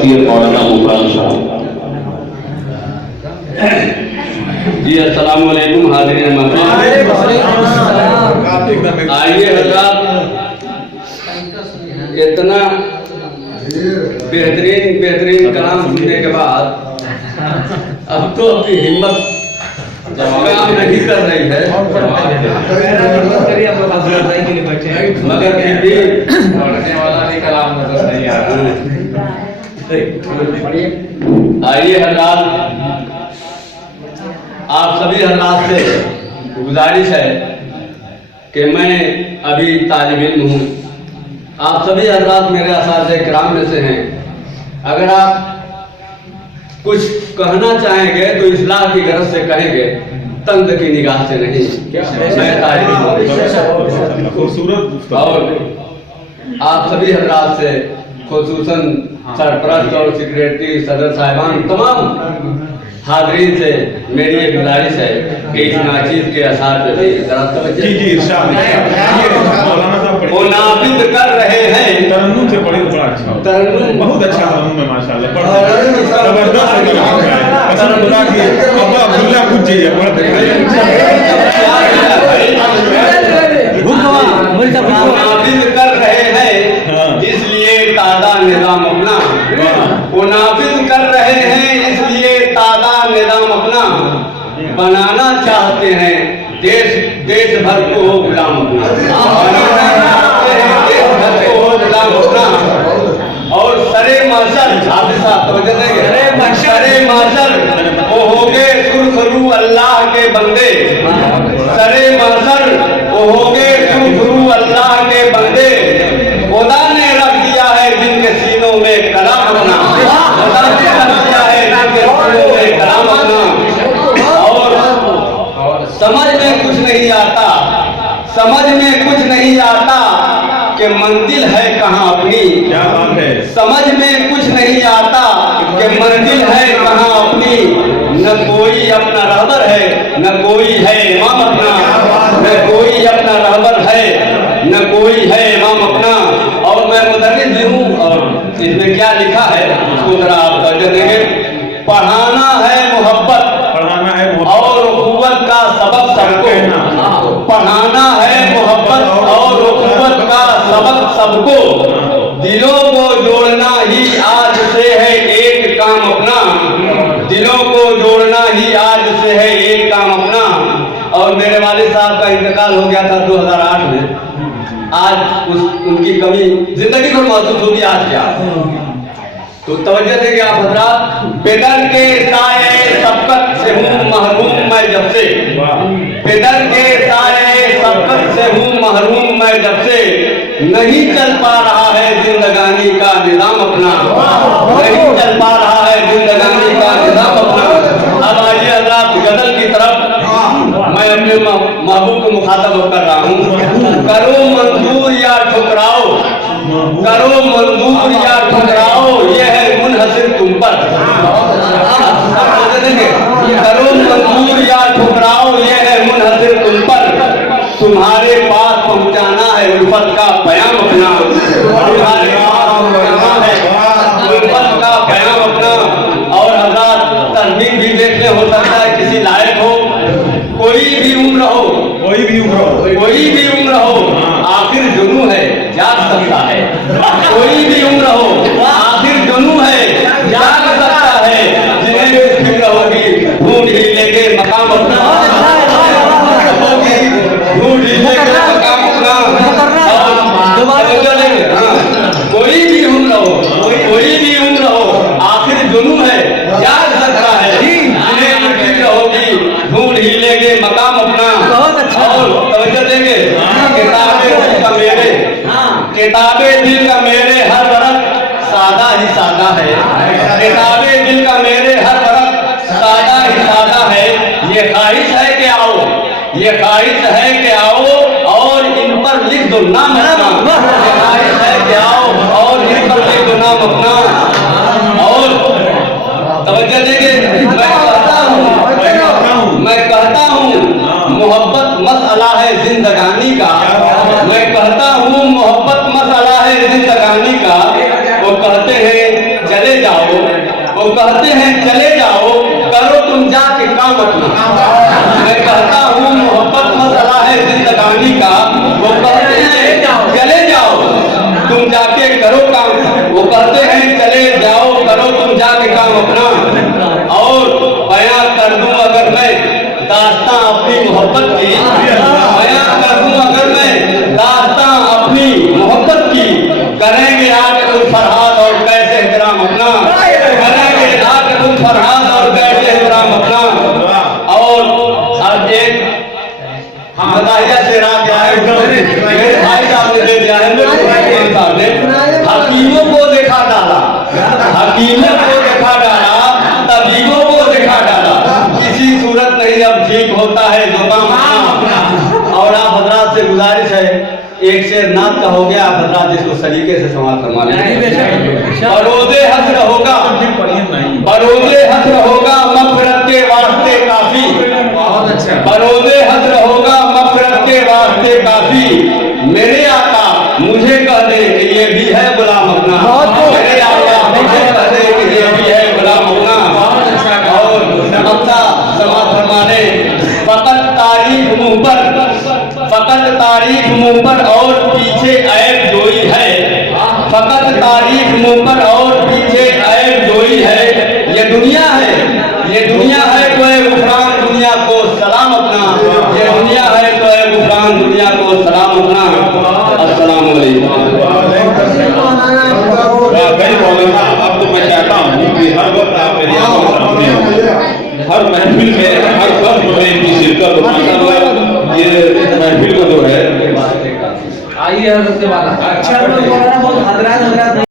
शख्सियत मौलाना मुकर्रम साहब। जी अस्सलाम वालेकुम हाज़िरीन महफिल। आइए हज़रात, इतना बेहतरीन कलाम सुनने के बाद अब तो अपनी हिम्मत काम नहीं कर रही है, मगर फिर भी पढ़ने वाला भी कलाम नजर नहीं आ रहा। आइए हज़रात, आप सभी हज़रात से गुजारिश है कि मैं अभी तालिब इल्म हूँ, आप सभी हज़रात मेरे असातिज़े किराम में से हैं। अगर आप कुछ कहना चाहेंगे तो इस्लाह की गरज से कहेंगे, तंज की निगाह से नहीं। मैं तालिब खूबसूरत और आप सभी हज़रात से खुसूसन सरपरस्त और सेक्रेटरी सदर साहिबान तमाम हाज़रीन से मेरी एक गुजारिश है कि इस नाचीज़ के असार पे वो नाफिज कर रहे हैं। तरन्नुम से पढ़े तो बड़ा अच्छा, तरन्नुम बहुत अच्छा तरन्नुम है माशाल्लाह, जबरदस्त अब्दुल्ला कुछ चाहिए नाफिज कर रहे हैं इसलिए ताज़ा निज़ाम अपना, वो नाफिज कर रहे हैं इसलिए ताज़ा निज़ाम अपना, बनाना चाहते हैं देश भर को हो गुलाम अपना, बनाना चाहते हैं देश भर को हो गुलाम अपना। और सरे माशर सरे माशर वो होगे सुरखरू अल्लाह के बंदे, सरे माशर वो होगे सुरखरू अल्लाह के बंदे। खुदा ने रख दिया है जिनके सीनों में कलाम अपना, खुदा ने रख दिया है जिनके सीनों में कलाम अपना। और समझ में कुछ नहीं आता, समझ में कुछ नहीं आता कि मंजिल है कहाँ अपनी, क्या बात है। समझ में कुछ नहीं आता कि मंजिल है कहाँ अपनी। न कोई अपना रहबर है न कोई है इमाम अपना, न कोई अपना रहबर है न कोई है इमाम अपना। और मैं मुदर्रिस भी हूँ और इसमें क्या लिखा है उसको जरा आप तवज्जो देंगे। पढ़ाना है मोहब्बत, पढ़ाना है और उखुवत का सबक सबको, पढ़ाना है मोहब्बत और उखुवत का सबक सबको। दिलों को जोड़ना ही आज से है एक काम अपना, दिलों को जोड़ना ही आज से है एक काम अपना। और मेरे वालिद साहब का इंतकाल हो गया था 2008 में। आज उनकी कमी जिंदगी को महसूस होगी आज क्या, तो तवज्जो देंगे आप हज़रात। बेदर के साए सबकत से हूँ महरूम मैं जब से, बेदर के साए सबकत से हूँ महरूम मैं जब से। नहीं चल पा रहा है जिंदगानी का निज़ाम अपना, नहीं चल पा रहा है जिंदगानी का निज़ाम अपना। अब आइए हज़रात गज़ल की तरफ। मैं अपने महबूब को मुखातब कर रहा हूँ। करो मंजूर या ठुकराओ, करो मंजूर या ठुकराओ, ये है मुनहसिर तुम पर। करो मंजूर या ठुकराओ, ये है मुनहसिर तुम पर। तुम्हारे पास पहुँचाना है उल्फत का पैगाम अपना, तुम्हारे पास पहुँचाना है उल्फत का पैगाम अपना। और हज़रात तरमीम भी देखने हो सकता है किसी लायक हो, कोई भी उम्र हो, कोई भी उम्र हो, कोई भी उम्र हो, आखिर जुनू है जाग सकता है। कोई भी उम्र हो आखिर जुनू है जाग सकता है। जिन्हें भी फिक्र होगी ढूंढ ही लेंगे मकाम अपना, ढूंढ ही लेंगे मकाम अपना। कोई भी उम्र हो, कोई भी उम्र हो, आखिर जुनू है जाग सकता है। जिन्हें भी फिक्र होगी ढूंढ ही लेंगे मकाम अपना। और तवज्जो देंगे, किताबे दिल का मेरे हर वरक सादा ही सादा है, किताबे दिल का मेरे हर वरक सादा ही सादा है। ये ख्वाहिश है कि आओ, ये ख्वाहिश है कि आओ और इन पर लिख दो नाम अपना, ये ख्वाहिश है कि आओ और इन पर लिख दो नाम अपना। और तवज्जो देंगे, मैं कहता हूँ मोहब्बत मसला है जिंदगानी का, मैं कहता हूँ मोहब्बत मसला है जिंदगानी का। वो कहते हैं चले जाओ काम अपना। मैं कहता हूँ मोहब्बत मसला है जिंदगानी का। वो कहते हैं चले जाओ तुम जाके करो काम, वो कहते हैं चले जाओ करो तुम जाके काम अपना। और बयां कर दूं अगर मैं दास्तां अपनी मोहब्बत की, बयां कर दूं अगर मैं दास्तां अपनी मोहब्बत की, करेंगे आके फरहाद और कैसे एहतराम अपना, करेंगे आके तुम फरहाद और कैसे एहतराम अपना। और अब एक बताइए शेरा क्या है, मेरे भाई साहब ने दे दिया है, मेरे भाई साहब ने हकीमों को देखा डाला, हकीमों को देखा डाला, तबीबों को देखा डाला, किसी सूरत नहीं अब ठीक होता है जो काम अपना। और आप हजरात से गुजारिश है, एक शेर नात का हो गया, आप हजरात इसको सलीके से समाप्त करवा लें। बरोदे हस्र होगा, बरोदे हस्र होगा मगफिरत के वास्ते काफी, बहुत अच्छा। बरोदे हस्र होगा मगफिरत के वास्ते काफी। मेरे आका मुझे कह दे कि ये भी है गुलाम अपना, मेरे आका मुझे कह दे कि ये भी है गुलाम अपना। और अपना समाप्त फरमाने, फकत तारीफ मुंह पर, फकत तारीफ मुंह पर और पीछे ऐब जोई है, फकत तारीफ मुंह पर और पीछे ऐब जोई है। ये दुनिया है, ये दुनिया है तो है गुफरान दुनिया को सलाम अपना, ये दुनिया है तो है गुफरान दुनिया को सलाम अपना। अस्सलाम वालेकुम। अब तो मैं चाहता हूँ कि हर वक्त आप मेरी आंखों के सामने हो, हर महफिल में हर वक्त में इनकी शिरकत हो। माशाअल्लाह ये महफिल को जो है आइए हजरत के बाद अच्छा बहुत हजरात